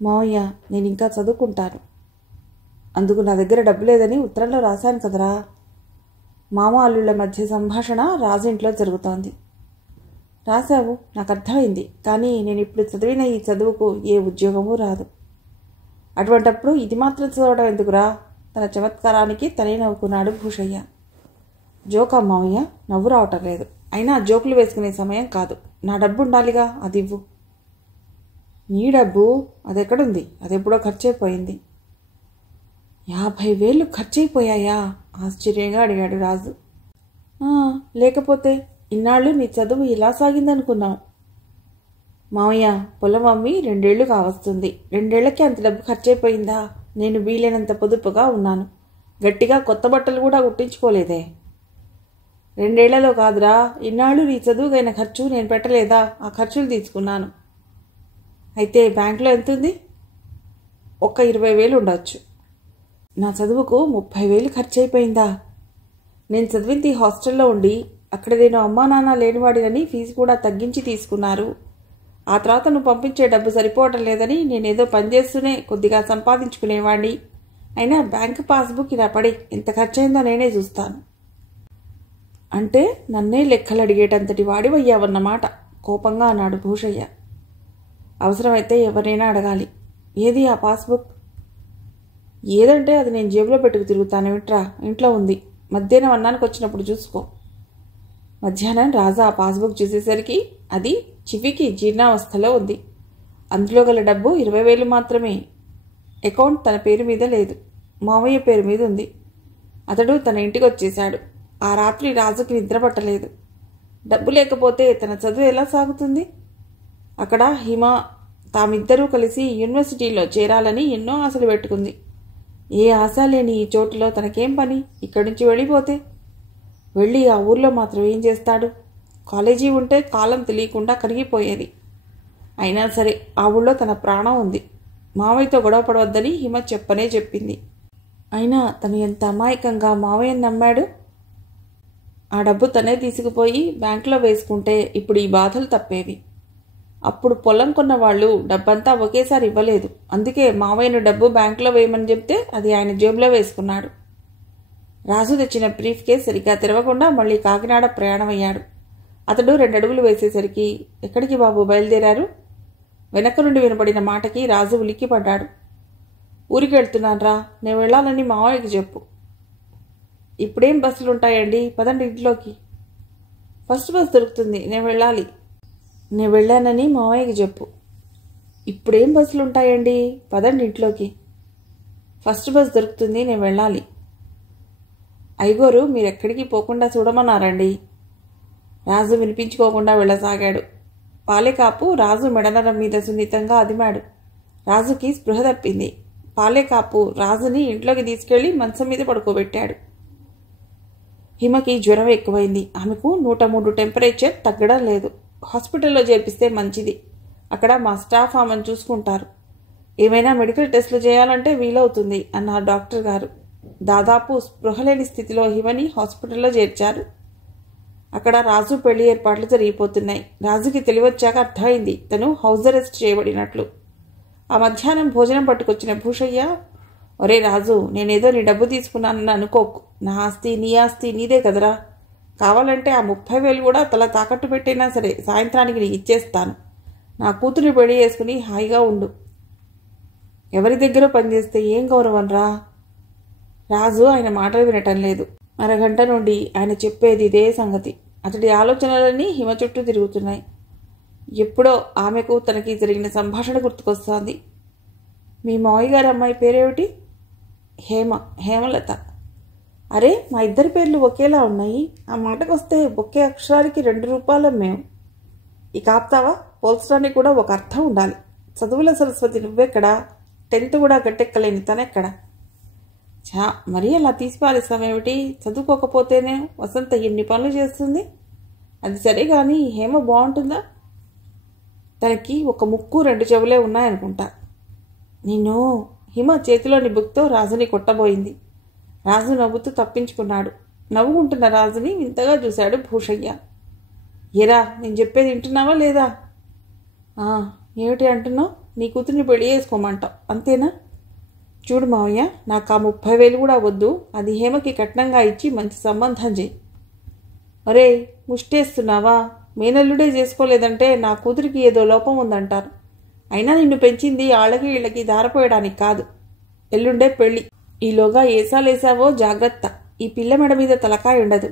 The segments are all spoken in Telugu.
మావయ్య, నేను ఇంకా చదువుకుంటాను. అందుకు నా దగ్గర డబ్బు లేదని ఉత్తరంలో రాశాను కదరా. మామ అల్లుళ్ళ మధ్య సంభాషణ రాజు ఇంట్లో జరుగుతోంది. రాశావు, నాకు అర్థమైంది. కానీ నేను ఇప్పుడు చదివిన ఈ చదువుకు ఏ ఉద్యోగమూ రాదు. అటువంటప్పుడు ఇది మాత్రం చదవడం ఎందుకురా? తన చమత్కారానికి తనే నవ్వుకున్నాడు భూషయ్య. జోకా మావయ్య? నవ్వు రావటం లేదు. అయినా జోకులు వేసుకునే సమయం కాదు. నా డబ్బు ఉండాలిగా, అది ఇవ్వు. నీ డబ్బు? అదెక్కడుంది? అదెప్పుడో ఖర్చయిపోయింది. 50,000 ఖర్చయిపోయాయా? ఆశ్చర్యంగా అడిగాడు రాజు. లేకపోతే ఇన్నాళ్ళు నీ చదువు ఇలా సాగిందనుకున్నావు. మావయ్య, పొలం అమ్మి 2 ఏళ్లు కావస్తుంది. 2 ఏళ్లకి అంత డబ్బు ఖర్చయిపోయిందా? నేను వీలైనంత పొదుపుగా ఉన్నాను. గట్టిగా కొత్త బట్టలు కూడా కుట్టించుకోలేదే. 2 ఏళ్లలో కాదురా, ఇన్నాళ్ళు నీ చదువుకైన ఖర్చు నేను పెట్టలేదా? ఆ ఖర్చులు తీసుకున్నాను. అయితే బ్యాంకులో ఎంతుంది? ఒక్క 20,000 ఉండొచ్చు. నా చదువుకు 30,000 ఖర్చయిపోయిందా? నేను చదివింది హాస్టల్లో ఉండి అక్కడ నేను అమ్మా నాన్న లేనివాడినని ఫీజు కూడా తగ్గించి తీసుకున్నారు. ఆ తర్వాత నువ్వు పంపించే డబ్బు సరిపోవటం లేదని నేనేదో పనిచేస్తూనే కొద్దిగా సంపాదించుకునేవాడిని. అయినా బ్యాంకు పాస్బుక్ ఇలా పడి ఎంత ఖర్చయిందో నేనే చూస్తాను. అంటే నన్నే లెక్కలు అడిగేటంతటి వాడివయ్యావన్నమాట, కోపంగా అన్నాడు భూషయ్య. అవసరమైతే ఎవరైనా అడగాలి. ఏది ఆ పాస్బుక్? ఏదంటే అది నేను జేబులో పెట్టుకు తిరుగుతానేమిట్రా? ఇంట్లో ఉంది. మధ్యాహ్నం అన్నానికి వచ్చినప్పుడు చూసుకో. మధ్యాహ్నం రాజా ఆ పాస్బుక్ చూసేసరికి అది చివికి జీర్ణావస్థలో ఉంది. అందులో గల డబ్బు 20,000 మాత్రమే. అకౌంట్ తన పేరు మీద లేదు, మావయ్య పేరు మీద ఉంది. అతడు తన ఇంటికి వచ్చేశాడు. ఆ రాత్రి రాజుకి నిద్ర పట్టలేదు. డబ్బు లేకపోతే తన చదువు ఎలా సాగుతుంది? అక్కడ హిమ తామిద్దరూ కలిసి యూనివర్సిటీలో చేరాలని ఎన్నో ఆశలు పెట్టుకుంది. ఏ ఆశ లేని ఈ చోటులో తనకేం పని? ఇక్కడి నుంచి వెళ్ళిపోతే వెళ్ళి ఆ ఊర్లో మాత్రం ఏం చేస్తాడు? కాలేజీ ఉంటే కాలం తెలియకుండా కరిగిపోయేది. అయినా సరే ఆ ఊళ్ళో తన ప్రాణం ఉంది. మావయ్యతో గొడవ పడవద్దని హిమ చెప్పనే చెప్పింది. అయినా తను ఎంత అమాయకంగా మావయ్యని నమ్మాడు. ఆ డబ్బు తనే తీసుకుపోయి బ్యాంకులో వేసుకుంటే ఇప్పుడు ఈ బాధలు తప్పేవి. అప్పుడు పొలం కొన్న వాళ్ళు డబ్బంతా ఒకేసారి ఇవ్వలేదు. అందుకే మావయ్యను డబ్బు బ్యాంకులో వేయమని చెప్తే అది ఆయన జేబులో వేసుకున్నాడు. రాజు తెచ్చిన బ్రీఫ్ కేస్ సరిగ్గా తెరవకుండా మళ్ళీ కాకినాడ ప్రయాణమయ్యాడు. అతడు 2 అడుగులు వేసేసరికి, ఎక్కడికి బాబు బయలుదేరారు? వెనక నుండి వినపడిన మాటకి రాజు ఉలిక్కిపడ్డాడు. ఊరికి వెళ్తున్నాన్రా, నేను వెళ్ళాలని మావయ్యకి చెప్పు. ఇప్పుడేం బస్సులుంటాయండి, పదండి ఇంట్లోకి. ఫస్ట్ బస్ దొరుకుతుంది, నేను వెళ్ళాలి. నేను వెళ్ళానని మావయ్యకి చెప్పు. ఇప్పుడేం బస్సులుంటాయండి, పదండి ఇంట్లోకి. ఫస్ట్ బస్ దొరుకుతుంది, నేను వెళ్ళాలి. అయ్యగోరు మీరెక్కడికి పోకుండా చూడమన్నారండి. రాజు వినిపించుకోకుండా వెళ్ళసాగాడు. పాలేకాపు రాజు మెడనరం మీద సున్నితంగా అదిమాడు. రాజుకి స్పృహ తప్పింది. పాలేకాపు రాజుని ఇంట్లోకి తీసుకెళ్లి మంచం మీద పడుకోబెట్టాడు. హిమకి జ్వరం ఎక్కువైంది. ఆమెకు 103 టెంపరేచర్ తగ్గడం లేదు. హాస్పిటల్లో చేర్పిస్తే మంచిది. అక్కడ మా స్టాఫ్ ఆమెను చూసుకుంటారు. ఏమైనా మెడికల్ టెస్టులు చేయాలంటే వీలవుతుంది అన్నారు డాక్టర్ గారు. దాదాపు స్పృహలేని స్థితిలో హిమని హాస్పిటల్లో చేర్చారు. అక్కడ రాజు పెళ్లి ఏర్పాట్లు జరిగిపోతున్నాయి. రాజుకి తెలివచ్చాక అర్థమైంది తను హౌస్ అరెస్ట్ చేయబడినట్లు. ఆ మధ్యాహ్నం భోజనం పట్టుకొచ్చిన భూషయ్య, ఒరే రాజు, నేనేదో నీ డబ్బు తీసుకున్నానని అనుకోకు. నా ఆస్తి నీ ఆస్తి నీదే కదరా. కావాలంటే ఆ 30,000 కూడా తల తాకట్టు పెట్టైనా సరే సాయంత్రానికి నీకు ఇచ్చేస్తాను. నా కూతురు పెళ్లి చేసుకుని హాయిగా ఉండు. ఎవరి దగ్గర పనిచేస్తే ఏం గౌరవం రా? రాజు ఆయన మాటలు వినటం లేదు. అరగంట నుండి ఆయన చెప్పేది ఇదే సంగతి. అతడి ఆలోచనలన్నీ హిమ చుట్టూ తిరుగుతున్నాయి. ఎప్పుడో ఆమెకు తనకి జరిగిన సంభాషణ గుర్తుకొస్తోంది. మీ మావయ్య గారు అమ్మాయి పేరేమిటి? హేమలత. అరే, మా ఇద్దరి పేర్లు ఒకేలా ఉన్నాయి. ఆ మాటకొస్తే ఒకే అక్షరానికి 2 రూపాయలు మేము. ఇక ఆపుతావా? పోల్చడానికి కూడా ఒక అర్థం ఉండాలి. చదువుల సరస్వతి నువ్వెక్కడా? 10th కూడా గట్టెక్కలేని తనెక్కడా? మరీ అలా తీసిపారేస్తామేమిటి? చదువుకోకపోతేనే వసంత ఎన్ని పనులు చేస్తుంది. అది సరే కానీ హేమ బాగుంటుందా? తనకి ఒక ముక్కు 2 చెవులే ఉన్నాయనుకుంటా. నిన్ను హిమ చేతిలోని బుక్తో రాజుని కొట్టబోయింది. రాజు నవ్వుతూ తప్పించుకున్నాడు. నవ్వుకుంటున్న రాజుని వింతగా చూశాడు భూషయ్య. ఏరా, నేను చెప్పేది వింటున్నావా లేదా? ఏమిటి అంటున్నావు? నీ కూతుర్ని పెళ్లి చేసుకోమంటావు అంతేనా? చూడు మావయ్య, నాకు ఆ 30,000 కూడా వద్దు. అది హేమకి కట్నంగా ఇచ్చి మంచి సంబంధం చేయి. అరే ముష్టేస్తున్నావా? మేనల్లుడే చేసుకోలేదంటే నా కూతురికి ఏదో లోపం ఉందంటారు. అయినా నిన్ను పెంచింది ఆళ్ళకి వీళ్ళకి ధారపోయడానికి కాదు. ఎల్లుండే పెళ్లి. ఈలోగా ఏసాలేసావో జాగ్రత్త. ఈ పిల్ల మెడ మీద తలకాయ ఉండదు.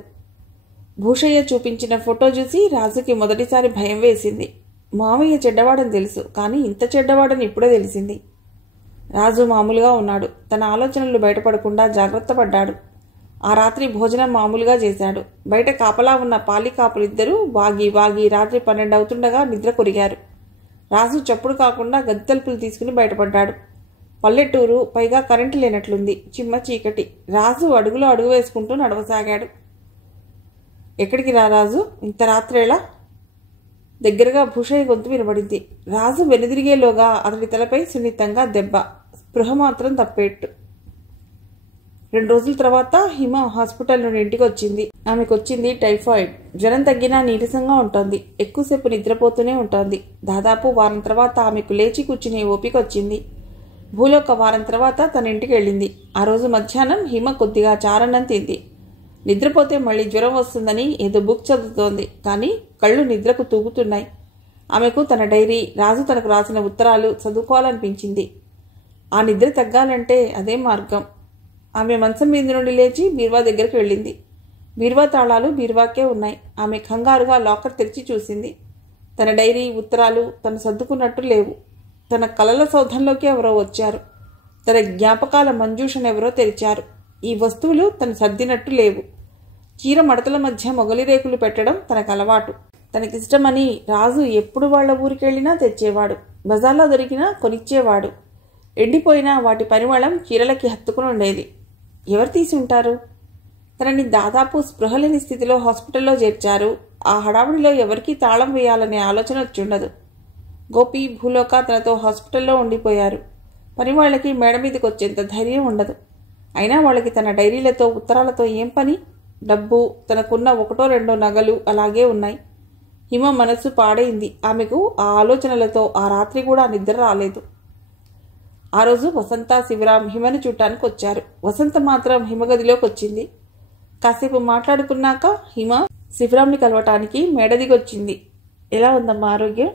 భూషయ్య చూపించిన ఫోటో చూసి రాజుకి మొదటిసారి భయం వేసింది. మామయ్య చెడ్డవాడని తెలుసు, కానీ ఇంత చెడ్డవాడని ఇప్పుడే తెలిసింది. రాజు మామూలుగా ఉన్నాడు. తన ఆలోచనలు బయటపడకుండా జాగ్రత్త పడ్డాడు. ఆ రాత్రి భోజనం మామూలుగా చేశాడు. బయట కాపలా ఉన్న పాలికాపులిద్దరూ వాగి వాగి రాత్రి 12 అవుతుండగా నిద్ర కొరిగారు. రాజు చప్పుడు కాకుండా గది తలుపులు తీసుకుని బయటపడ్డాడు. పల్లెటూరు, పైగా కరెంటు లేనట్లుంది. చిమ్మ చీకటి. రాజు అడుగులో అడుగు వేసుకుంటూ నడవసాగాడు. ఎక్కడికి రా రాజు, ఇంత రాత్రేలా? దగ్గరగా భూషయ్య గొంతు వినబడింది. రాజు వెనుదిరిగేలోగా అతడి తలపై సున్నితంగా దెబ్బ. స్పృహ మాత్రం తప్పేట్టు. 2 రోజుల తర్వాత హిమ హాస్పిటల్ నుండి ఇంటికి వచ్చింది. ఆమెకొచ్చింది టైఫాయిడ్. జ్వరం తగ్గినా నీరసంగా ఉంటుంది. ఎక్కువసేపు నిద్రపోతూనే ఉంటుంది. దాదాపు వారం తర్వాత ఆమెకు లేచి కూర్చునే ఓపిక వచ్చింది. భూలోక వారం తర్వాత తన ఇంటికి వెళ్ళింది. ఆ రోజు మధ్యాహ్నం హిమ కొద్దిగా చారన్నం తింది. నిద్రపోతే మళ్ళీ జ్వరం వస్తుందని ఏదో బుక్ చదువుతోంది. కానీ కళ్ళు నిద్రకు తూగుతున్నాయి. ఆమెకు తన డైరీ, రాజు తనకు రాసిన ఉత్తరాలు చదువుకోవాలనిపించింది. ఆ నిద్ర తగ్గాలంటే అదే మార్గం. ఆమె మంచం మీద నుండి లేచి బీరువా దగ్గరికి వెళ్ళింది. బీరువా తాళాలు బీరువాకే ఉన్నాయి. ఆమె కంగారుగా లాకర్ తెరిచి చూసింది. తన డైరీ, ఉత్తరాలు తను సర్దుకున్నట్టు లేవు. తన కలల సౌధంలోకి ఎవరో వచ్చారు. తన జ్ఞాపకాల మంజూషనెవరో తెరిచారు. ఈ వస్తువులు తను సర్దినట్టు లేవు. చీర మడతల మధ్య మొగలి రేకులు పెట్టడం తనకు అలవాటు. తనకిష్టమని రాజు ఎప్పుడు వాళ్ల ఊరికెళ్ళినా తెచ్చేవాడు. బజార్లో దొరికినా కొనిచ్చేవాడు. ఎండిపోయినా వాటి పరిమళం చీరలకి హత్తుకుని ఉండేది. ఎవరు తీసి ఉంటారు? తనని దాదాపు స్పృహలేని స్థితిలో హాస్పిటల్లో చేర్చారు. ఆ హడావుడిలో ఎవరికీ తాళం వేయాలనే ఆలోచన వచ్చుండదు. గోపి, భూలోక తనతో హాస్పిటల్లో ఉండిపోయారు. పని వాళ్ళకి మేడ మీదకి వచ్చేంత ధైర్యం ఉండదు. అయినా వాళ్ళకి తన డైరీలతో, ఉత్తరాలతో ఏం పని? డబ్బు, తనకున్న 1-2 నగలు అలాగే ఉన్నాయి. హిమ మనస్సు పాడైంది. ఆమెకు ఆ ఆలోచనలతో ఆ రాత్రి కూడా నిద్ర రాలేదు. ఆ రోజు వసంత, శివరాం హిమను చూడటానికి వచ్చారు. వసంత మాత్రం హిమగదిలోకి వచ్చింది. కాసేపు మాట్లాడుకున్నాక హిమ శివరాంని కలవటానికి మేడ దిగొచ్చింది. ఎలా ఉందమ్మా ఆరోగ్యం?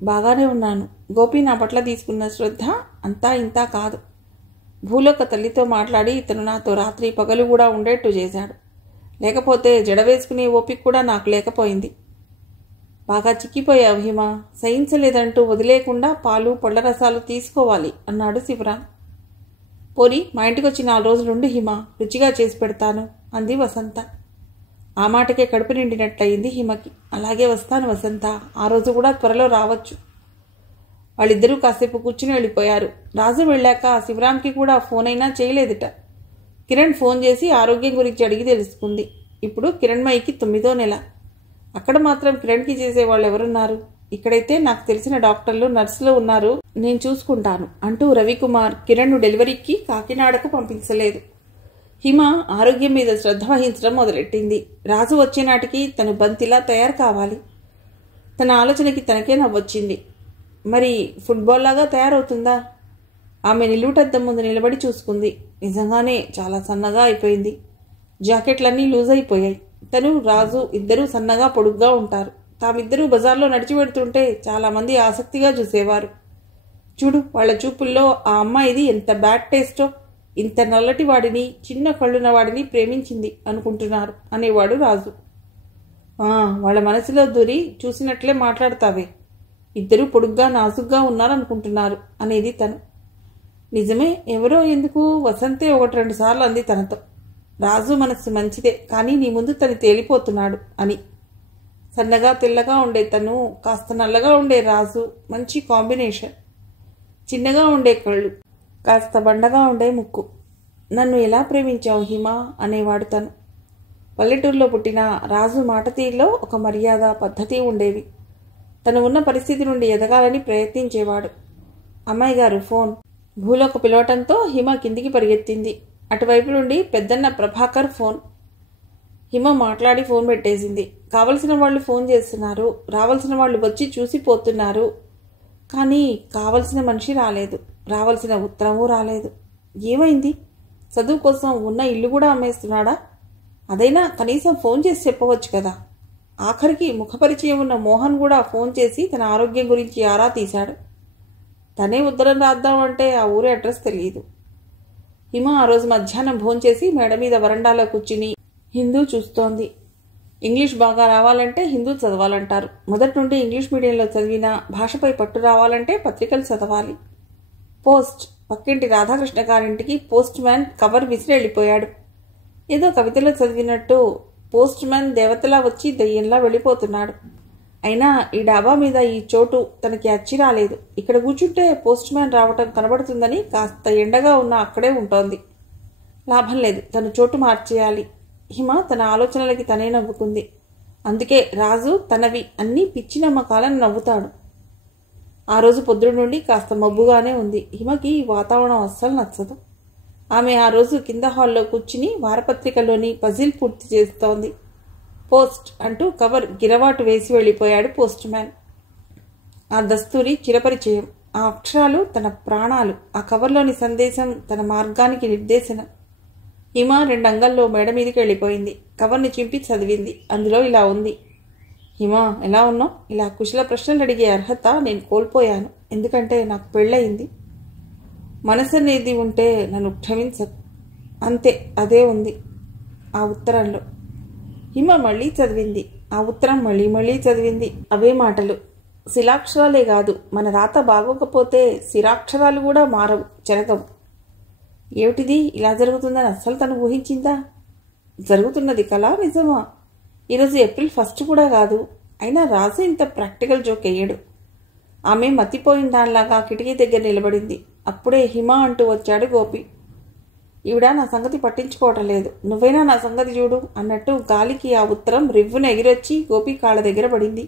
బాగానే ఉన్నాను. గోపి నా పట్ల తీసుకున్న శ్రద్ధ అంతా ఇంతా కాదు. భూలోక తల్లితో మాట్లాడి ఇతను నాతో రాత్రి పగలు కూడా ఉండేట్టు చేశాడు. లేకపోతే జడ వేసుకునే ఓపిక కూడా నాకు లేకపోయింది. బాగా చిక్కిపోయావు హిమ. సహించలేదంటూ వదిలేకుండా పాలు, పళ్ళ రసాలు తీసుకోవాలి అన్నాడు శివరాం. పోని మా ఇంటికి వచ్చి 4 రోజులుండి హిమ, రుచిగా చేసి పెడతాను అంది వసంత. ఆ మాటకే కడుపు నిండినట్లయింది హిమకి. అలాగే వస్తాను వసంత, ఆ రోజు కూడా త్వరలో రావచ్చు. వాళ్ళిద్దరూ కాసేపు కూర్చుని వెళ్ళిపోయారు. రాజు వెళ్ళాక శివరాంకి కూడా ఫోన్ అయినా చేయలేదుట. కిరణ్ ఫోన్ చేసి ఆరోగ్యం గురించి అడిగి తెలుసుకుంది. ఇప్పుడు కిరణ్మయికి 9వ నెల. అక్కడ మాత్రం కిరణ్కి చేసేవాళ్ళు ఎవరున్నారు? ఇక్కడైతే నాకు తెలిసిన డాక్టర్లు, నర్సులు ఉన్నారు, నేను చూసుకుంటాను అంటూ రవికుమార్ కిరణ్ను డెలివరీకి కాకినాడకు పంపించలేదు. హిమ ఆరోగ్యం మీద శ్రద్ధ వహించడం మొదలెట్టింది. రాజు వచ్చేనాటికి తను బంతిలా తయారు కావాలి. తన ఆలోచనకి తనకే నవ్వొచ్చింది. మరి ఫుట్బాల్ లాగా తయారవుతుందా? ఆమె నిలువుటద్దం ముందు నిలబడి చూసుకుంది. నిజంగానే చాలా సన్నగా అయిపోయింది. జాకెట్లన్నీ లూజ్ అయిపోయాయి. తను, రాజు ఇద్దరూ సన్నగా పొడుగ్గా ఉంటారు. తామిద్దరూ బజార్లో నడిచి పెడుతుంటే చాలామంది ఆసక్తిగా చూసేవారు. చూడు, వాళ్ల చూపుల్లో ఆ అమ్మాయిది ఎంత బ్యాడ్ టేస్టో. ఇంత నల్లటి వాడిని, చిన్న కళ్ళున్న వాడిని ప్రేమించింది అనుకుంటున్నారు అనేవాడు రాజు. వాళ్ళ మనసులో దూరి చూసినట్లే మాట్లాడతావే. ఇద్దరూ పొడుగ్గా, నాజుగ్గా ఉన్నారనుకుంటున్నారు అనేది తను. నిజమే, ఎవరో ఎందుకు, వసంతే 1-2 సార్లు అంది తనతో. రాజు మనస్సు మంచిదే, కానీ నీ ముందు తను తేలిపోతున్నాడు అని. సన్నగా తెల్లగా ఉండే తను, కాస్త నల్లగా ఉండే రాజు, మంచి కాంబినేషన్. చిన్నగా ఉండే కళ్ళు, కాస్త బండగా ఉండే ముక్కు. నన్ను ఎలా ప్రేమించావు హిమ అనేవాడు తను. పల్లెటూరులో పుట్టిన రాజు మాట తీరులో ఒక మర్యాద, పద్ధతి ఉండేవి. తను ఉన్న పరిస్థితి నుండి ఎదగాలని ప్రయత్నించేవాడు. అమ్మాయి గారు ఫోన్. భూలోక పిలవటంతో హిమ కిందికి పరిగెత్తింది. అటువైపు నుండి పెద్దన్న ప్రభాకర్ ఫోన్. హిమ మాట్లాడి ఫోన్ పెట్టేసింది. కావలసిన వాళ్ళు ఫోన్ చేస్తున్నారు, రావాల్సిన వాళ్ళు వచ్చి చూసిపోతున్నారు. కానీ కావలసిన మనిషి రాలేదు, రావాల్సిన ఉత్తరమూ రాలేదు. ఏమైంది? చదువు కోసం ఉన్న ఇల్లు కూడా అమ్మేస్తున్నాడా? అదైనా కనీసం ఫోన్ చేసి చెప్పవచ్చు కదా. ఆఖరికి ముఖపరిచయం ఉన్న మోహన్ కూడా ఫోన్ చేసి తన ఆరోగ్యం గురించి ఆరా తీశాడు. తనే ఉత్తరం రాద్దామంటే ఆ ఊరి అడ్రస్ తెలియదు. హిమ ఆ రోజు మధ్యాహ్నం భోంచేసి మేడ మీద వరండాలో కూర్చుని హిందూ చూస్తోంది. ఇంగ్లీష్ బాగా రావాలంటే హిందూ చదవాలంటారు. మొదటి నుండి ఇంగ్లీష్ మీడియంలో చదివినా భాషపై పట్టు రావాలంటే పత్రికలు చదవాలి. పోస్ట్ పక్కింటి రాధాకృష్ణ గారింటికి పోస్ట్ మ్యాన్ కవర్ విసిరి వెళ్ళిపోయాడు. ఏదో కవితలో చదివినట్టు పోస్ట్ మ్యాన్ దేవతలా వచ్చి దయ్యంలా వెళ్ళిపోతున్నాడు. అయినా ఈ డాబా మీద ఈ చోటు తనకి అచ్చి రాలేదు. ఇక్కడ కూర్చుంటే పోస్ట్ మ్యాన్ రావటం కనబడుతుందని కాస్త ఎండగా ఉన్నా అక్కడే ఉంటోంది. లాభం లేదు, తను చోటు మార్చేయాలి. హిమ తన ఆలోచనలకి తనే నవ్వుకుంది. అందుకే రాజు తనవి అన్నీ పిచ్చి నమ్మకాలను నవ్వుతాడు. ఆ రోజు పొద్దున నుండి కాస్త మబ్బుగానే ఉంది. హిమకి ఈ వాతావరణం అస్సలు నచ్చదు. ఆమె ఆ రోజు కింద హాల్లో కూర్చుని వారపత్రికలోని పజిల్ పూర్తి చేస్తోంది. పోస్ట్ అంటూ కవర్ గిరవాటు వేసి వెళ్ళిపోయాడు పోస్ట్ మ్యాన్. ఆ దస్తూరి చిరపరిచయం, ఆ అక్షరాలు తన ప్రాణాలు, ఆ కవర్లోని సందేశం తన మార్గానికి నిర్దేశన. హిమ 2 అంగల్లో మేడ మీదకి వెళ్ళిపోయింది. కవర్ని చింపి చదివింది. అందులో ఇలా ఉంది: హిమ, ఎలా ఉన్నావు? ఇలా కుశల ప్రశ్నలు అడిగే అర్హత నేను కోల్పోయాను. ఎందుకంటే నాకు పెళ్ళయింది. మనసు అనేది ఉంటే నన్ను క్షమించకు. అంతే, అదే ఉంది ఆ ఉత్తరంలో. హిమ మళ్ళీ చదివింది. ఆ ఉత్తరం మళ్ళీ మళ్ళీ చదివింది. అవే మాటలు. శిలాక్షరాలే కాదు, మన రాత బాగోకపోతే శిరాక్షరాలు కూడా మారవు, చెరగవు. ఏమిటిది ఇలా జరుగుతుందని అస్సలు తను ఊహించిందా? జరుగుతున్నది కలా నిజమా? ఈరోజు ఏప్రిల్ 1 కూడా కాదు. అయినా రాజు ఇంత ప్రాక్టికల్ జోక్ వేయడు. ఆమె మతిపోయిన దానిలాగా కిటికీ దగ్గర నిలబడింది. అప్పుడే హిమ అంటూ వచ్చాడు గోపి. ఈవిడ నా సంగతి పట్టించుకోవటం లేదు, నువ్వైనా నా సంగతి చూడు అన్నట్టు గాలికి ఆ ఉత్తరం రివ్వున ఎగిరొచ్చి గోపి కాళ్ళ దగ్గర పడింది.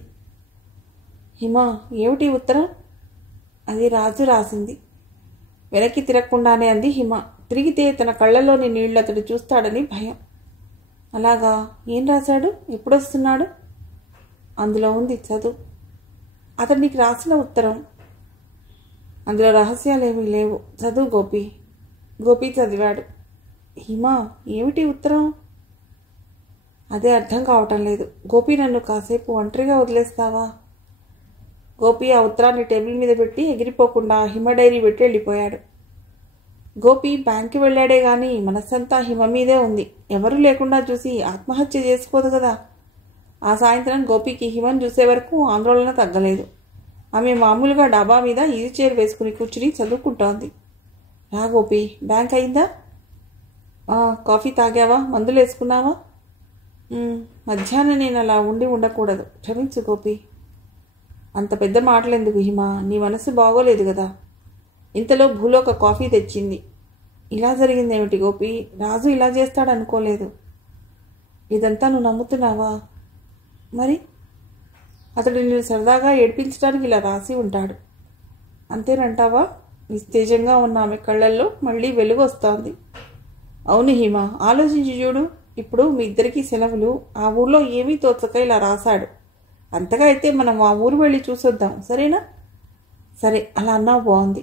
హిమ, ఏమిటి ఉత్తరం? అది రాజు రాసింది. వెనక్కి తిరగకుండానే అంది హిమ. తిరిగితే తన కళ్ళలోని నీళ్లు అతడు చూస్తాడని భయం. అలాగా? ఏం రాశాడు? ఎప్పుడొస్తున్నాడు? అందులో ఉంది, చదువు. అతడు నీకు రాసిన ఉత్తరం. అందులో రహస్యాలేమీ లేవు, చదువు గోపి. గోపి చదివాడు. హిమ, ఏమిటి ఉత్తరం? అదే అర్థం కావటం లేదు. గోపి, నన్ను కాసేపు ఒంటరిగా వదిలేస్తావా? గోపి ఆ ఉత్తరాన్ని టేబుల్ మీద పెట్టి ఎగిరిపోకుండా హిమ డైరీ పెట్టి వెళ్ళిపోయాడు. గోపి బ్యాంక్కి వెళ్ళాడే గాని మనస్సంతా హిమ మీదే ఉంది. ఎవరూ లేకుండా చూసి ఆత్మహత్య చేసుకోదు కదా. ఆ సాయంత్రం గోపికి హిమను చూసే వరకు ఆందోళన తగ్గలేదు. ఆమె మామూలుగా డాబా మీద ఈజీ చైర్ వేసుకుని కూర్చుని చదువుకుంటోంది. రా గోపి, బ్యాంక్ అయిందా? కాఫీ తాగావా? మందులు వేసుకున్నావా? మధ్యాహ్నం నేను అలా ఉండకూడదు, క్షమించు గోపి. అంత పెద్ద మాటలు ఎందుకు హిమ? నీ మనసు బాగోలేదు కదా. ఇంతలో భూలోక కాఫీ తెచ్చింది. ఇలా జరిగిందేమిటి గోపి? రాజు ఇలా చేస్తాడనుకోలేదు. ఇదంతా నువ్వు నమ్ముతున్నావా? మరి అతడు నిన్ను సరదాగా ఏడ్పించడానికి ఇలా రాసి ఉంటాడు అంతేనంటావా? నిస్తేజంగా ఉన్న ఆమె కళ్ళల్లో మళ్ళీ వెలుగు వస్తోంది. అవును హిమ, ఆలోచించి చూడు. ఇప్పుడు మీ ఇద్దరికీ సెలవులు. ఆ ఊళ్ళో ఏమీ తోచక ఇలా రాశాడు. అంతగా అయితే మనం ఆ ఊరు వెళ్ళి చూసొద్దాం, సరేనా? సరే, అలా అన్నావు, బాగుంది.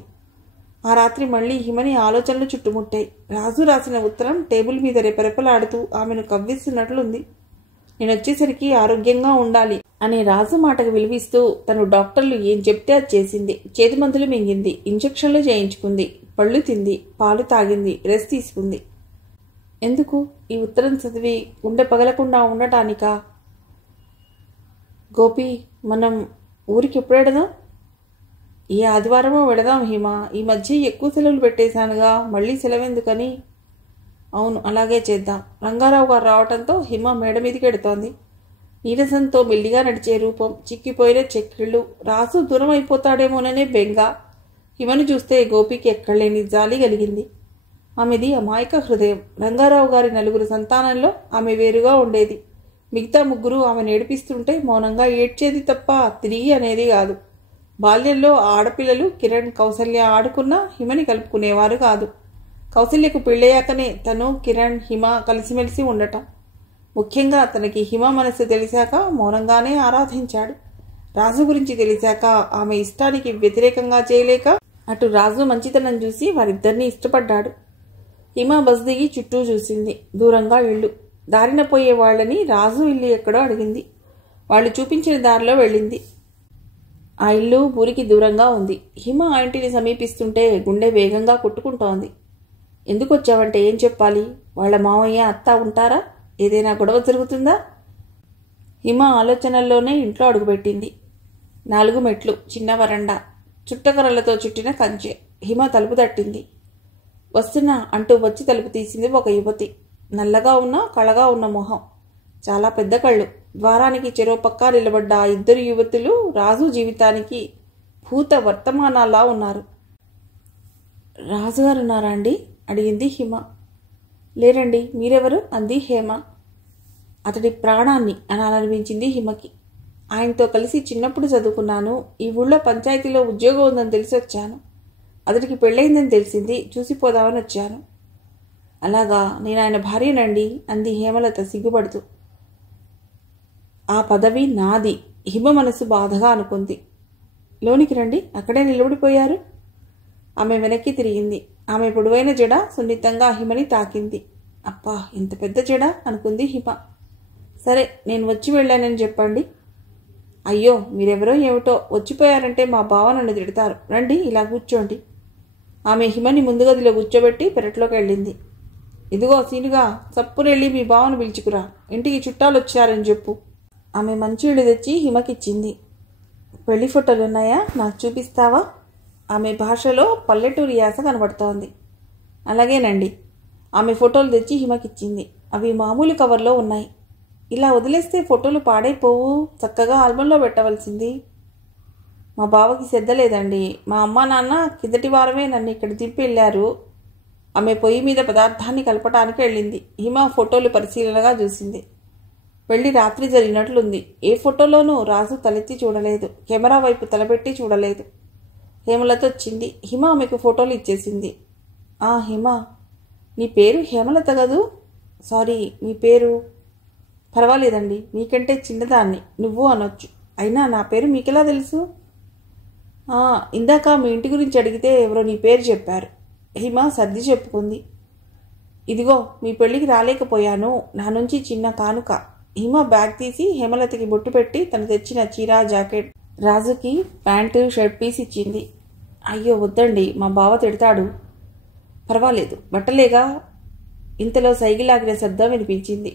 ఆ రాత్రి మళ్ళీ హిమని ఆలోచనలు చుట్టుముట్టాయి. రాజు రాసిన ఉత్తరం టేబుల్ మీద రెపరెపలాడుతూ ఆమెను కవ్విస్తున్నట్లుంది. నేనొచ్చేసరికి ఆరోగ్యంగా ఉండాలి అనే రాజు మాటకు విలువిస్తూ తను డాక్టర్లు ఏం చెప్తే అది చేసింది. చేతి మందులు మింగింది, ఇంజెక్షన్లు చేయించుకుంది, పళ్ళు తింది, పాలు తాగింది, రెస్ట్ తీసుకుంది. ఎందుకు? ఈ ఉత్తరం చదివి గుండె పగలకుండా ఉండటానికా? గోపి, మనం ఊరికి ఎప్పుడు వెడదాం? ఈ ఆదివారమో వెడదాం హిమ. ఈ మధ్య ఎక్కువ సెలవులు పెట్టేశానుగా, మళ్ళీ సెలవెందుకని? అవును, అలాగే చేద్దాం. రంగారావు గారు రావటంతో హిమ మేడ మీదకి ఎడుతోంది. నీరసంతో మెల్లిగా నడిచే రూపం, చిక్కిపోయిన చెక్కిళ్ళు. రాజు దూరం అయిపోతాడేమోననే బెంగ. హిమను చూస్తే గోపికి ఎక్కడలేని జాలి కలిగింది. ఆమెది అమాయక హృదయం. రంగారావు గారి 4 సంతానంలో ఆమె వేరుగా ఉండేది. మిగతా 3 ఆమెను ఏడిపిస్తుంటే మౌనంగా ఏడ్చేది తప్ప తిరిగి అనేది కాదు. బాల్యంలో ఆడపిల్లలు కిరణ్, కౌసల్య ఆడుకున్నా హిమని కలుపుకునేవారు కాదు. కౌసల్యకు పెళ్ళయ్యాకనే తను, కిరణ్, హిమ కలిసిమెలిసి ఉండటం. ముఖ్యంగా తనకి హిమ మనసు తెలిసాక మౌనంగానే ఆరాధించాడు. రాజు గురించి తెలిసాక ఆమె ఇష్టానికి వ్యతిరేకంగా చేయలేక అటు రాజు మంచితనం చూసి వారిద్దరినీ ఇష్టపడ్డాడు. హిమ బస్ దిగి చుట్టూ చూసింది. దూరంగా ఇళ్ళు, దారిన పోయే వాళ్ళని రాజు ఇల్లు ఎక్కడో అడిగింది. వాళ్ళు చూపించిన దారిలో వెళ్ళింది. ఆ ఇల్లు ఊరికి దూరంగా ఉంది. హిమ ఆ ఇంటిని సమీపిస్తుంటే గుండె వేగంగా కొట్టుకుంటోంది. ఎందుకు వచ్చావంటే ఏం చెప్పాలి? వాళ్ళ మావయ్య అత్త ఉంటారా? ఏదైనా గొడవ జరుగుతుందా? హిమ ఆలోచనల్లోనే ఇంట్లో అడుగుపెట్టింది. 4 మెట్లు, చిన్న వరండా, చుట్టకర్రలతో చుట్టిన కంచె. హిమ తలుపు తట్టింది. వస్తున్నా అంటూ వచ్చి తలుపు తీసింది ఒక యువతి. నల్లగా ఉన్న కళగా ఉన్న మొహం, చాలా పెద్ద కళ్ళు. ద్వారానికి చెరో పక్క నిలబడ్డ ఆ 2 యువతులు రాజు జీవితానికి భూత వర్తమానాలా ఉన్నారు. రాజుగారున్నారా అండి? అడిగింది హిమ. లేరండి, మీరెవరు? అంది హేమ. అతడి ప్రాణాన్ని అనాలనిపించింది హిమకి. ఆయనతో కలిసి చిన్నప్పుడు చదువుకున్నాను. ఈ ఊళ్ళో పంచాయతీలో ఉద్యోగం ఉందని తెలిసి వచ్చాను. అతడికి పెళ్ళయిందని తెలిసింది. చూసిపోదామని వచ్చాను. అలాగా, నేను ఆయన భార్యనండి అంది హేమలత సిగ్గుపడుతూ. ఆ పదవి నాది. హిమ మనసు బాధగా అనుకుంది. లోనికి రండి, అక్కడే నిలబడిపోయారు. ఆమె వెనక్కి తిరిగింది. ఆమె పొడవైన జడ సున్నితంగా హిమని తాకింది. అబ్బా, ఇంత పెద్ద జడ అనుకుంది హిమ. సరే, నేను వచ్చి వెళ్ళానని చెప్పండి. అయ్యో, మీరెవరో ఏమిటో, వచ్చిపోయారంటే మా బావ నన్ను తిడతారు. రండి, ఇలా కూర్చోండి. ఆమె హిమని ముందు గదిలో కూర్చోబెట్టి పెరట్లోకి వెళ్ళింది. ఇదిగో సీనుగా, చప్పునెళ్ళి మీ బావను పిలుచుకురా. ఇంటికి చుట్టాలు వచ్చారని చెప్పు. ఆమె మంచినీళ్ళు తెచ్చి హిమకిచ్చింది. పెళ్లి ఫోటోలున్నాయా? నాకు చూపిస్తావా? ఆమె భాషలో పల్లెటూరి యాస కనబడుతోంది. అలాగేనండి. ఆమె ఫోటోలు తెచ్చి హిమకిచ్చింది. అవి మామూలు కవర్లో ఉన్నాయి. ఇలా వదిలేస్తే ఫోటోలు పాడైపోవు, చక్కగా ఆల్బంలో పెట్టవలసింది. మా బావకి శ్రద్ధ లేదండి. మా అమ్మ నాన్న కిందటి వారమే నన్ను ఇక్కడ దింపి వెళ్ళారు. ఆమె పొయ్యి మీద పదార్థాన్ని కలపటానికి వెళ్ళింది. హిమ ఫోటోలు పరిశీలనగా చూసింది. పెళ్లి రాత్రి జరిగినట్లుంది. ఏ ఫోటోలోనూ రాజు తలెత్తి చూడలేదు, కెమెరా వైపు తలపెట్టి చూడలేదు. హేమలత వచ్చింది. హిమ ఆమెకు ఫోటోలు ఇచ్చేసింది. హిమ, నీ పేరు హేమలత కదూ? సారీ, మీ పేరు? పర్వాలేదండి, మీకంటే చిన్నదాన్ని, నువ్వు అనొచ్చు. అయినా నా పేరు మీకెలా తెలుసు? ఇందాక మీ ఇంటి గురించి అడిగితే ఎవరో నీ పేరు చెప్పారు. హిమ సర్ది చెప్పుకుంది. ఇదిగో, మీ పెళ్లికి రాలేకపోయాను, నా నుంచి చిన్న కానుక. హిమ బ్యాగ్ తీసి హేమలతకి బొట్టు పెట్టి తను తెచ్చిన చీర, జాకెట్, రాజుకి ప్యాంటు, షర్ట్ పీస్ ఇచ్చింది. అయ్యో వద్దండి, మా బావ తిడతాడు. పర్వాలేదు, బట్టలేగా. ఇంతలో సైగిలాగిన శబ్దం వినిపించింది.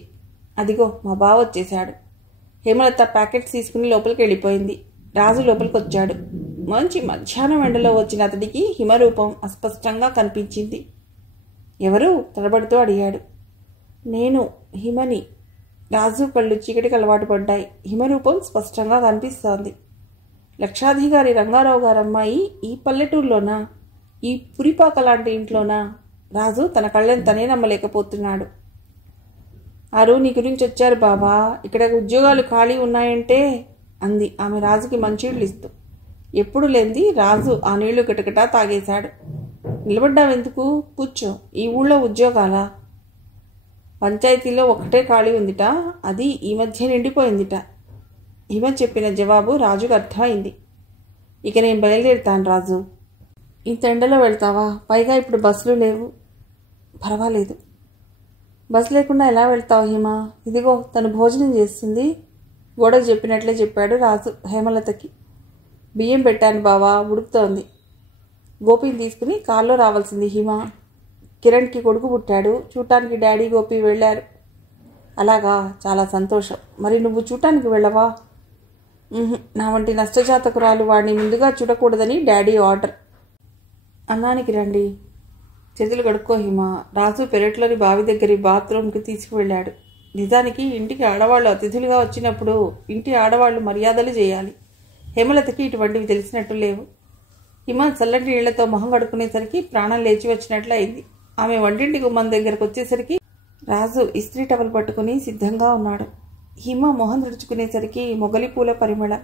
అదిగో మా బావ వచ్చేశాడు. హేమలత ప్యాకెట్స్ తీసుకుని లోపలికి వెళ్ళిపోయింది. రాజు లోపలికి వచ్చాడు. మంచి మధ్యాహ్నం ఎండలో వచ్చిన అతడికి హిమరూపం అస్పష్టంగా కనిపించింది. ఎవరు? తడబడుతూ అడిగాడు. నేను హిమని. రాజు కళ్ళు చీకటికి అలవాటు పడ్డాయి. హిమరూపం స్పష్టంగా కనిపిస్తోంది. లక్షాధికారి రంగారావు గారమ్మాయి ఈ పల్లెటూరులోనా? ఈ పురిపాక లాంటి ఇంట్లోనా? రాజు తన కళ్ళని తనే నమ్మలేకపోతున్నాడు. ఆరు నీ గురించి వచ్చారు బాబా, ఇక్కడ ఉద్యోగాలు ఖాళీ ఉన్నాయంటే అంది ఆమె రాజుకి మంచినీళ్ళు ఇస్తూ. ఎప్పుడు లేంది రాజు ఆ నీళ్లు గిటగిటా తాగేశాడు. నిలబడ్డావెందుకు? కూర్చో. ఈ ఊళ్ళో ఉద్యోగాలా? పంచాయతీలో ఒకటే ఖాళీ ఉందిట, అది ఈ మధ్య నిండిపోయిందిట. హిమ చెప్పిన జవాబు రాజుకు అర్థమైంది. ఇక నేను బయలుదేరుతాను రాజు. ఇంత ఎండలో వెళ్తావా? పైగా ఇప్పుడు బస్సులు లేవు. పర్వాలేదు. బస్సు లేకుండా ఎలా వెళ్తావు హిమ? ఇదిగో తను భోజనం చేస్తుంది. గోడకు చెప్పినట్లే చెప్పాడు రాజు హేమలతకి. బియ్యం పెట్టాను బావా, ఉడుకుతోంది. గోపిని తీసుకుని కారులో రావాల్సింది హిమ. కిరణ్కి కొడుకు పుట్టాడు. చూడటానికి డాడీ గోపి వెళ్ళారు. అలాగా, చాలా సంతోషం. మరి నువ్వు చూడటానికి వెళ్ళవా? నా వంటి నష్టజాతకురాలు వాడిని ముందుగా చూడకూడదని డాడీ ఆర్డర్. అన్నానికి రండి. చేతులు కడుక్కో హిమ. రాజు పెరట్లోని బావి దగ్గరి బాత్రూమ్కి తీసుకువెళ్ళాడు. నిజానికి ఇంటికి ఆడవాళ్ళు అతిథులుగా వచ్చినప్పుడు ఇంటి ఆడవాళ్లు మర్యాదలు చేయాలి. హేమలతకి ఇటువంటివి తెలిసినట్టు లేవు. హిమ చల్లటి నీళ్లతో మొహం కడుక్కునేసరికి ప్రాణం లేచి వచ్చినట్లు అయింది. ఆమె వంటింటి గుమ్మం దగ్గరకు వచ్చేసరికి రాజు ఇస్త్రీ టవల్ పట్టుకుని సిద్ధంగా ఉన్నాడు. హిమ మొహం తుడుచుకునేసరికి మొగలి పూల పరిమళం.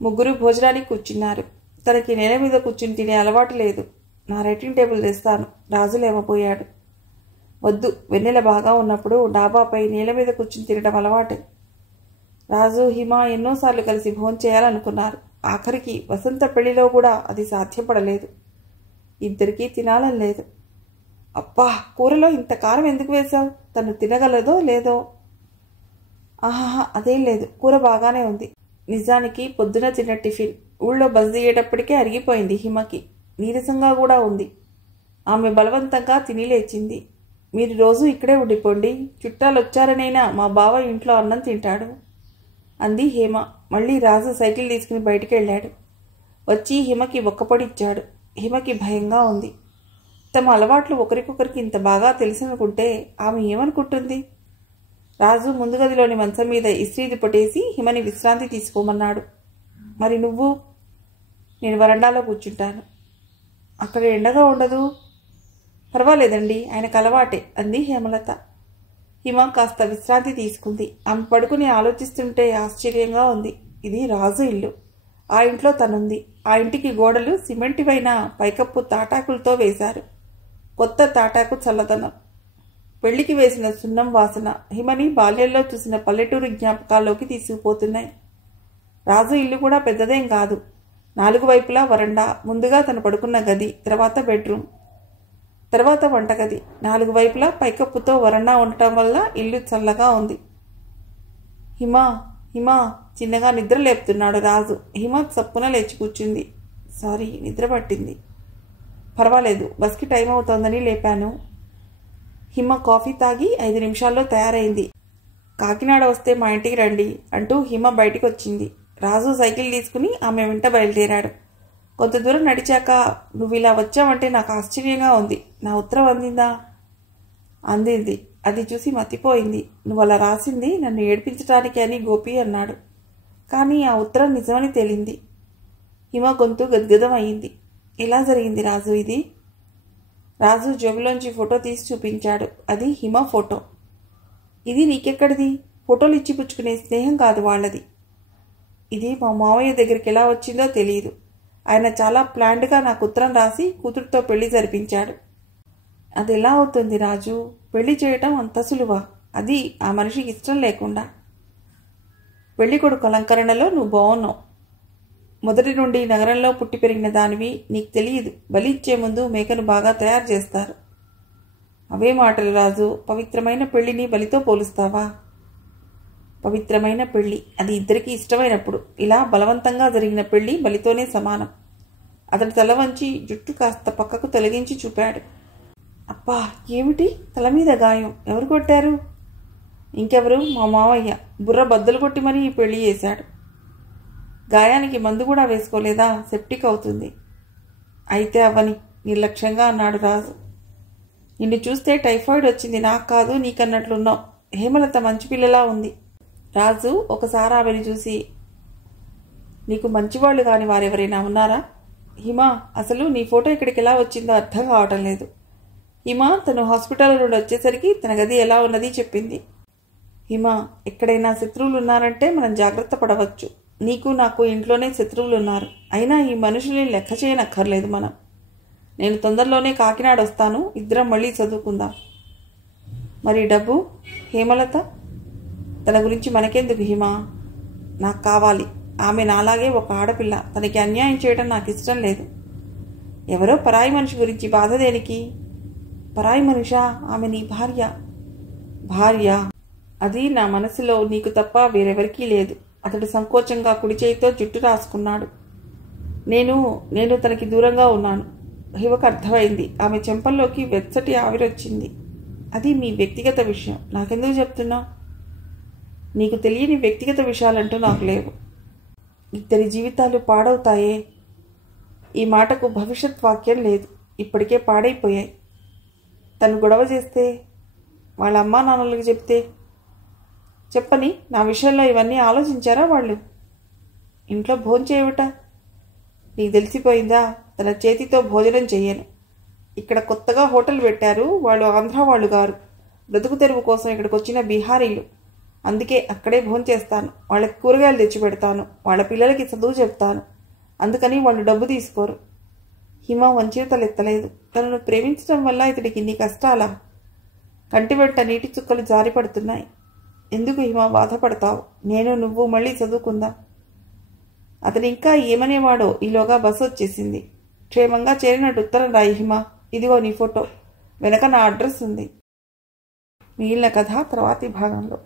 ముగ్గురు భోజనానికి కూర్చున్నారు. తనకి నేల మీద కూర్చుని తినే అలవాటు లేదు. నా రైటింగ్ టేబుల్ తెస్తాను. రాజు లేవపోయాడు. వద్దు, వెన్నెల బాగా ఉన్నప్పుడు డాబాపై నేల మీద కూర్చుని తినడం అలవాటు. రాజు హిమ ఎన్నోసార్లు కలిసి భోంచేయాలనుకున్నారు. ఆఖరికి వసంత పెళ్లిలో కూడా అది సాధ్యపడలేదు. ఇద్దరికీ తినాలని లేదు. అబ్బా, కూరలో ఇంత కారం ఎందుకు వేశావు? తను తినగలదో లేదో. ఆహాహా, అదేం లేదు, కూర బాగానే ఉంది. నిజానికి పొద్దున తిన్న టిఫిన్ ఊళ్ళో బస్ దిగేటప్పటికే అరిగిపోయింది. హిమకి నీరసంగా కూడా ఉంది. ఆమె బలవంతంగా తిని లేచింది. మీరు రోజు ఇక్కడే ఉండిపోండి, చుట్టాలు వచ్చారనైనా మా బావ ఇంట్లో అన్నం తింటాడు అంది హేమ. మళ్ళీ రాజు సైకిల్ తీసుకుని బయటికి వెళ్ళాడు. వచ్చి హిమకి ఒక్కపొడిచ్చాడు. హిమకి భయంగా ఉంది. తమ అలవాట్లు ఒకరికొకరికి ఇంత బాగా తెలిసిననుకుంటే ఆమె ఏమనుకుంటుంది? రాజు ముందు గదిలోని మంచం మీద ఇస్త్రీ దుప్పటేసి హిమని విశ్రాంతి తీసుకోమన్నాడు. మరి నువ్వు? నేను వరండాలో కూర్చుంటాను. అక్కడ ఎండగా ఉండదు. పర్వాలేదండి, ఆయనకు అలవాటే అంది హేమలత. హిమ కాస్త విశ్రాంతి తీసుకుంది. ఆమె పడుకుని ఆలోచిస్తుంటే ఆశ్చర్యంగా ఉంది. ఇది రాజు ఇల్లు. ఆ ఇంట్లో తనుంది. ఆ ఇంటికి గోడలు సిమెంటివైన పైకప్పు తాటాకులతో వేశారు. కొత్త తాటాకు చల్లదనం, పెళ్లికి వేసిన సున్నం వాసన హిమని బాల్యంలో చూసిన పల్లెటూరు జ్ఞాపకాల్లోకి తీసుకుపోతున్నాయి. రాజు ఇల్లు కూడా పెద్దదేం కాదు. 4 వైపులా వరండా, ముందుగా తను పడుకున్న గది, తర్వాత బెడ్రూమ్, తర్వాత వంటగది. 4 వైపులా పైకప్పుతో వరండా ఉండటం వల్ల ఇల్లు చల్లగా ఉంది. హిమా హిమా చిన్నగా నిద్ర లేపుతున్నాడు రాజు. హిమ చప్పున లేచి కూర్చుంది. సారీ, నిద్ర పట్టింది. పర్వాలేదు, బస్కి టైం అవుతోందని లేపాను. హిమ కాఫీ తాగి 5 నిమిషాల్లో తయారైంది. కాకినాడ వస్తే మా ఇంటికి రండి అంటూ హిమ బయటికి వచ్చింది. రాజు సైకిల్ తీసుకుని ఆమె వెంట బయలుదేరాడు. కొంత దూరం నడిచాక, నువ్వు ఇలా వచ్చావంటే నాకు ఆశ్చర్యంగా ఉంది. నా ఉత్తరం అందిందా? అందింది. అది చూసి మతిపోయింది. నువ్వు అలా రాసింది నన్ను ఏడిపించటానికి అని గోపి అన్నాడు. కానీ ఆ ఉత్తరం నిజమని తేలింది. హిమ గొంతు గద్గదం అయింది. ఎలా జరిగింది రాజు ఇది? రాజు జేబులోంచి ఫోటో తీసి చూపించాడు. అది హిమ ఫోటో. ఇది నీకెక్కడిది? ఫోటోలు ఇచ్చి పుచ్చుకునే స్నేహం కాదు వాళ్ళది. ఇది మా మావయ్య దగ్గరికి ఎలా వచ్చిందో తెలియదు. ఆయన చాలా ప్లాన్డ్గా నాకు ఉత్తరం రాసి కూతురుతో పెళ్లి జరిపించాడు. అది ఎలా అవుతుంది రాజు? పెళ్లి చేయటం అంత సులువా? అది ఆ మనిషికి ఇష్టం లేకుండా. పెళ్లి కొడుకు అలంకరణలో నువ్వు బాగున్నావు. మొదటి నుండి నగరంలో పుట్టి పెరిగిన దానివి, నీకు తెలియదు. బలి ఇచ్చే ముందు మేకను బాగా తయారు చేస్తారు. అవే మాటలు రాజు. పవిత్రమైన పెళ్లిని బలితో పోలుస్తావా? పవిత్రమైన పెళ్లి అది ఇద్దరికీ ఇష్టమైనప్పుడు. ఇలా బలవంతంగా జరిగిన పెళ్లి బలితోనే సమానం. అతడు తల వంచి జుట్టు కాస్త పక్కకు తొలగించి చూపాడు. అబ్బా, ఏమిటి? తల మీద గాయం. ఎవరు కొట్టారు? ఇంకెవరు, మా మావయ్య. బుర్ర బద్దలు కొట్టి మరీ ఈ పెళ్లి చేశాడు. గాయానికి మందు కూడా వేసుకోలేదా? సెప్టిక్ అవుతుంది. అయితే అవని నిర్లక్ష్యంగా అన్నాడు రాజు. నిన్ను చూస్తే టైఫాయిడ్ వచ్చింది, నాకు కాదు నీకన్నట్లున్నావు. హేమలత మంచి పిల్లలా ఉంది. రాజు ఒకసారి ఆమెను చూసి, నీకు మంచివాళ్ళు కాని వారెవరైనా ఉన్నారా? హిమ, అసలు నీ ఫోటో ఇక్కడికి ఎలా వచ్చిందో అర్థం కావటం లేదు. హిమ తను హాస్పిటల్ నుండి వచ్చేసరికి తన గది ఎలా ఉన్నది చెప్పింది. హిమ, ఎక్కడైనా శత్రువులు ఉన్నారంటే మనం జాగ్రత్త పడవచ్చు. నీకు నాకు ఇంట్లోనే శత్రువులు ఉన్నారు. అయినా ఈ మనుషుల్ని లెక్క చేయనక్కర్లేదు మనం. నేను తొందరలోనే కాకినాడ వస్తాను. ఇద్దరం మళ్ళీ చదువుకుందాం. మరి డబ్బు? హేమలత, తన గురించి మనకెందుకు హిమ? నాకు కావాలి. ఆమె నాలాగే ఒక ఆడపిల్ల. తనకి అన్యాయం చేయడం నాకు ఇష్టం లేదు. ఎవరో పరాయి మనిషి గురించి బాధ దేనికి? పరాయి మనిషా? ఆమె నీ భార్య. భార్య? అది నా మనసులో నీకు తప్ప వేరెవరికీ లేదు. అతడు సంకోచంగా కుడి చేయితో జుట్టు రాసుకున్నాడు. నేను తనకి దూరంగా ఉన్నాను. హిమకు అర్థమైంది. ఆమె చెంపల్లోకి వెచ్చటి ఆవిరొచ్చింది. అది మీ వ్యక్తిగత విషయం. నాకెందుకు చెప్తున్నావు? నీకు తెలియని వ్యక్తిగత విషయాలంటూ నాకు లేవు. ఇద్దరి జీవితాలు పాడవుతాయే. ఈ మాటకు భవిష్యత్ వాక్యం లేదు. ఇప్పటికే పాడైపోయాయి. తను గొడవ చేస్తే, వాళ్ళ అమ్మా నాన్నలకు చెప్తే? చెప్పని నా విషయంలో ఇవన్నీ ఆలోచించారా వాళ్ళు? ఇంట్లో భోంచేయవట నీకు తెలిసిపోయిందా? తన చేతితో భోజనం చెయ్యను. ఇక్కడ కొత్తగా హోటల్ పెట్టారు. వాళ్ళు ఆంధ్ర వాళ్ళు గారు. బ్రతుకు తెరువు కోసం ఇక్కడికి వచ్చిన బీహారీలు. అందుకే అక్కడే భోంచేస్తాను. వాళ్ళకి కూరగాయలు తెచ్చి పెడతాను. వాళ్ళ పిల్లలకి చదువు చెప్తాను. అందుకని వాళ్ళు డబ్బు తీసుకోరు. హిమ వంచేతలెత్తలేదు. తనను ప్రేమించడం వల్ల ఇతడికి ఇన్ని కష్టాలా? కంటి వెంట నీటి చుక్కలు జారిపడుతున్నాయి. ఎందుకు హిమ బాధపడతావు? నేను నువ్వు మళ్ళీ చదువుకుందాం. అతను ఇంకా ఏమనేవాడో ఈలోగా బస్సు వచ్చేసింది. క్షేమంగా చేరినట్టు ఉత్తరం రాయి హిమ. ఇదిగో నీ ఫోటో, వెనక నా అడ్రస్ ఉంది. మిగిలిన కథ తర్వాతి భాగంలో.